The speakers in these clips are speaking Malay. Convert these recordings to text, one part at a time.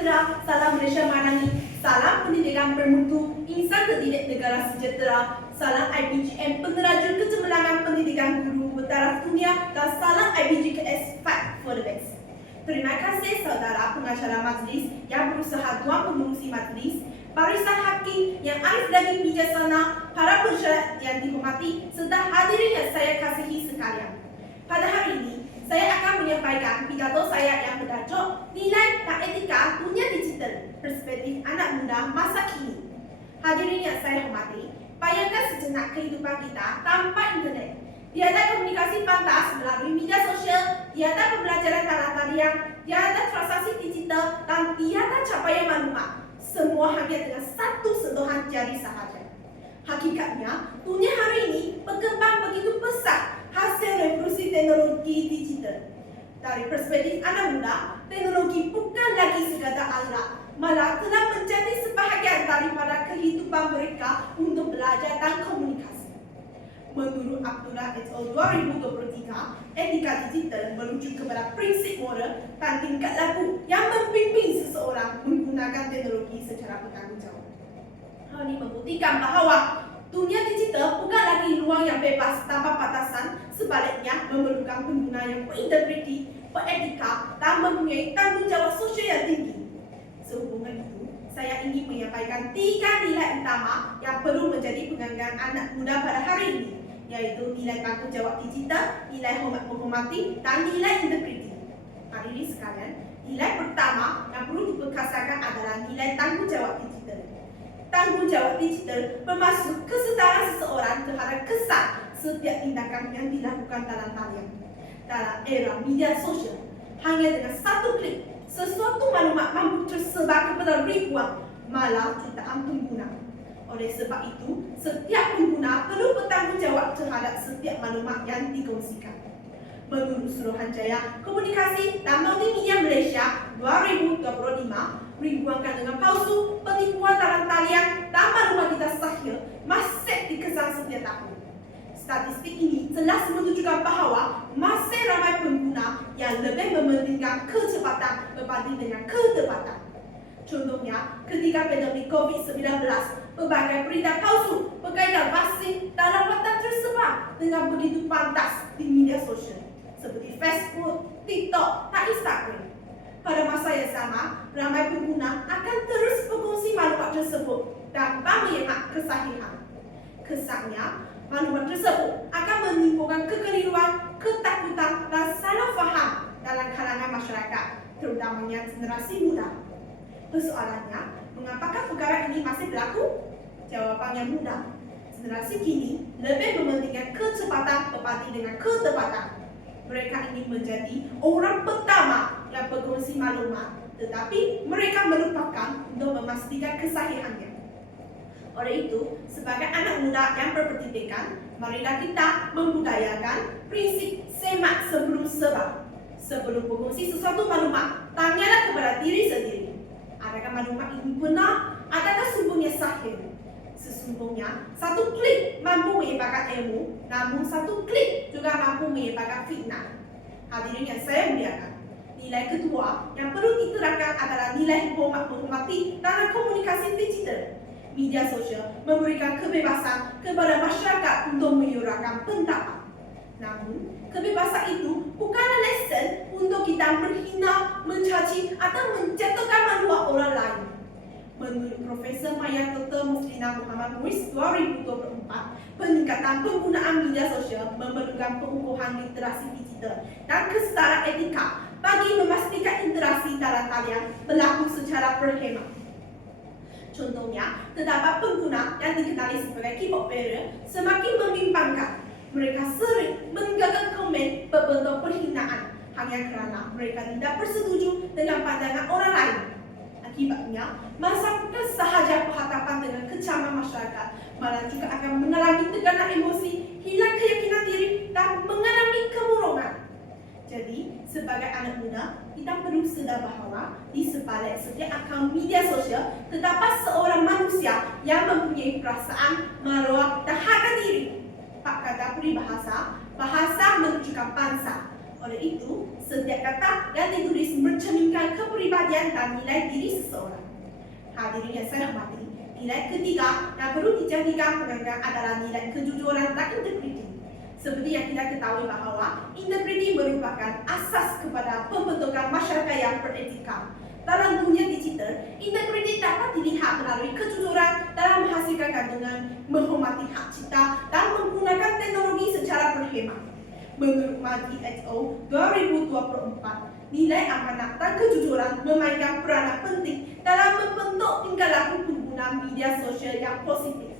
sejahtera, salam Malaysia Madani, salam pendidikan bermutu, insan terdidik negara sejahtera, salam IBGM peneraju kecemerlangan pendidikan guru bertaraf dunia, dan salam IBGKS Fight for the Best. Terima kasih saudara pengacara majlis yang berusaha tuan pengurusi majlis, barisan hakim yang arif lagi bijaksana, para pejabat yang dihormati, serta hadirin yang saya kasihi sekalian. Pada hari ini, saya akan menyampaikan pidato saya yang bertajuk Nilai dan Etika Dunia Digital, Perspektif Anak Muda Masa Kini. Hadirin yang saya hormati, bayangkan sejenak kehidupan kita tanpa internet. Tiada komunikasi pantas melalui media sosial, tiada pembelajaran tanpa talian, tiada transaksi digital, dan tiada capaian maklumat. Semua hanya dengan satu sentuhan jari sahaja. Hakikatnya, dunia hari ini berkembang begitu pesat hasil revolusi teknologi digital. Dari perspektif anak muda, teknologi bukan lagi sekadar alat, malah telah menjadi sebahagian daripada kehidupan mereka untuk belajar dan komunikasi. Menurut Abdullah et al. 2023, etika digital merujuk kepada prinsip moral dan tingkah laku yang membimbing seseorang menggunakan teknologi secara bertanggungjawab. Hal ini membuktikan bahawa dunia digital bukan lagi ruang yang bebas tanpa batasan, sebaliknya memerlukan pengguna yang berintegriti, beretika, dan mempunyai tanggungjawab sosial yang tinggi. Sehubungan itu, saya ingin menyampaikan 3 nilai utama yang perlu menjadi pegangan anak muda pada hari ini, yaitu nilai tanggungjawab digital, nilai hormat menghormati, dan nilai integriti. Hadirin sekalian, nilai pertama yang perlu diperkasakan adalah nilai tanggungjawab digital. Tanggungjawab digital bermaksud kesetaraan seseorang terhadap kesan setiap tindakan yang dilakukan dalam talian. Dalam era media sosial, hanya dengan satu klik, sesuatu maklumat mampu tersebar kepada ribuan, malah jutaan pengguna. Oleh sebab itu, setiap pengguna perlu bertanggungjawab terhadap setiap maklumat yang dikongsikan. Menurut Suruhanjaya Komunikasi dan Multimedia Malaysia 2025, ribuan kandungan palsu, penipuan dalam talian, dan maklumat tidak sahih masih dikesan setiap tahun. Statistik ini jelas menunjukkan bahawa masih ramai pengguna yang lebih mementingkan kecepatan berbanding dengan ketepatan. Contohnya, ketika pandemik COVID-19, berbagai berita palsu berkaitan vaksin dan rawatan tersebar dengan begitu pantas di media sosial seperti Facebook, TikTok, dan Instagram. Pada masa yang sama, ramai pengguna akan terus berkongsi maklumat tersebut dan menyemak kesahihan. Kesannya, maklumat tersebut akan menimbulkan kekeliruan, ketakutan, dan salah faham dalam kalangan masyarakat, terutamanya generasi muda. Persoalannya, mengapakah perkara ini masih berlaku? Jawapannya mudah. Generasi kini lebih mementingkan kecepatan berbanding dengan ketepatan. Mereka ingin menjadi orang pertama yang berkongsi maklumat, tetapi mereka melupakan untuk memastikan kesahihannya. Oleh itu, sebagai anak muda yang berpendidikan, marilah kita membudayakan prinsip semak sebelum sebar. Sebelum berkongsi sesuatu maklumat, tanyalah kepada diri sendiri. Adakah maklumat ini benar? Adakah sumbernya sahih? Sesungguhnya, satu klik mampu menyebarkan ilmu, namun satu klik juga mampu menyebarkan fitnah. Hadirin yang saya muliakan, nilai kedua yang perlu diterapkan adalah nilai hormat menghormati dalam komunikasi digital. Media sosial memberikan kebebasan kepada masyarakat untuk menyuarakan pendapat. Namun, kebebasan itu bukanlah lesen untuk kita menghina, mencaci, atau menjatuhkan maruah orang lain. Menurut Profesor Maya Dr. Muslina Muhammad Muiz 2024, peningkatan penggunaan media sosial memerlukan pengukuhan literasi digital dan kesetaraan etika bagi memastikan interaksi dalam talian berlaku secara berhemat. Contohnya, terdapat pengguna yang dikenali sebagai keyboard warrior semakin membimbangkan. Mereka sering meninggalkan komen berbentuk perhinaan hanya kerana mereka tidak bersetuju dengan pandangan orang lain. Akibatnya, masa bukan sahaja berhadapan dengan kecaman masyarakat, malah juga akan mengalami tekanan emosi, hilang keyakinan diri, dan mengalami kemurungan. Jadi, sebagai anak muda, kita perlu sedar bahawa di sebalik setiap akaun media sosial terdapat seorang manusia yang mempunyai perasaan, maruah, dan harga diri. Pak kata peribahasa, bahasa menunjukkan bangsa. Oleh itu, setiap kata yang ditulis mencerminkan kepribadian kepribadian dan nilai diri seseorang. Hadirin yang saya hormati, nilai ketiga yang perlu dijadikan pegangan adalah nilai kejujuran dan integriti. Seperti yang kita ketahui bahawa integriti merupakan asas kepada pembentukan masyarakat yang beretika. Dalam dunia digital, integriti dapat dilihat melalui kejujuran dalam menghasilkan kandungan, menghormati hak cipta, dan menggunakan teknologi secara berhemat. Menurut Majlis XO 2024, nilai amanah dan kejujuran memainkan peranan penting dalam membentuk tingkah laku pengguna media sosial yang positif.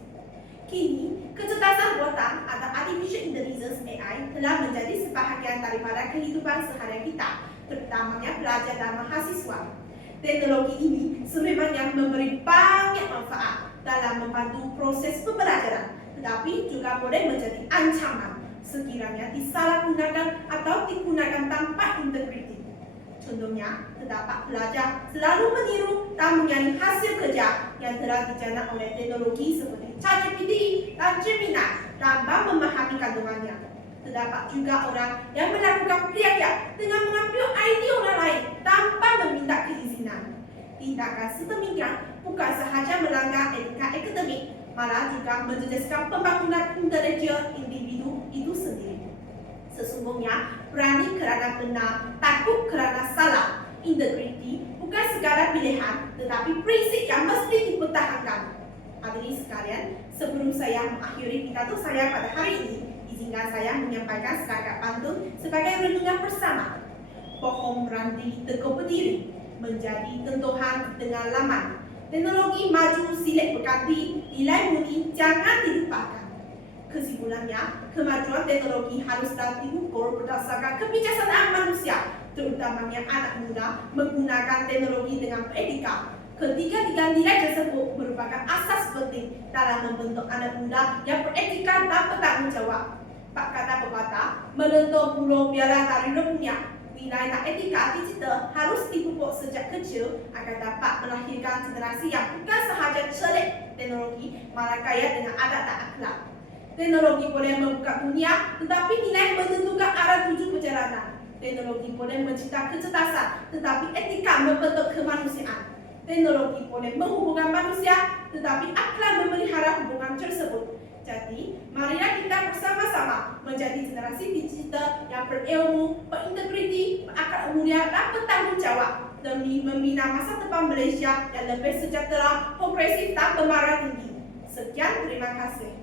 Kini, kecerdasan buatan atau Artificial Intelligence AI telah menjadi sebahagian daripada kehidupan seharian kita, terutamanya pelajar dan mahasiswa. Teknologi ini sememangnya memberi banyak manfaat dalam membantu proses pembelajaran, tetapi juga boleh menjadi ancaman sekiranya disalahgunakan atau digunakan tanpa integriti. Contohnya, terdapat pelajar selalu meniru dan menyanyi hasil kerja yang telah dijanak oleh teknologi seperti ChatGPT dan Gemini tanpa memahami kandungannya. Terdapat juga orang yang melakukan pelagiat dengan mengambil idea orang lain tanpa meminta keizinan. Tindakan sedemikian bukan sahaja melanggar etika akademik, malah juga menjejaskan pembangunan intelektual individu itu sendiri. Sesungguhnya, berani kerana benar, takut kerana salah. Integriti bukan sekadar pilihan, tetapi prinsip yang mesti dipertahankan. Hadirin sekalian, sebelum saya mengakhiri pidato saya pada hari ini, izinkan saya menyampaikan setakat pantun sebagai renungan bersama. Pohon meranti teguh berdiri, menjadi tentuhan dengan laman. Teknologi maju silih berganti, nilai murni jangan dilupakan. Kesimpulannya, kemajuan teknologi haruslah diukur berdasarkan kebijaksanaan manusia, terutamanya anak muda menggunakan teknologi dengan beretika. Ketiga-tiga nilai tersebut merupakan asas penting dalam membentuk anak muda yang beretika dan bertanggung jawab. Pak kata pepatah, melentur pulau biarlah dari repunya. Nilai dan etika digital harus dipupuk sejak kecil agar dapat melahirkan generasi yang bukan sahaja cerdik teknologi, malah kaya dengan adat dan akhlak. Teknologi boleh membuka dunia, tetapi nilai menentukan arah tuju perjalanan. Teknologi boleh mencipta kecerdasan, tetapi etika membentuk kemanusiaan. Teknologi boleh menghubungkan manusia, tetapi akhlak memelihara hubungan tersebut. Jadi, marilah kita bersama-sama menjadi generasi digital yang berilmu, berintegriti, berakhlak mulia dan bertanggung jawab demi membina masa depan Malaysia yang lebih sejahtera, progresif dan bermartabat tinggi. Sekian, terima kasih.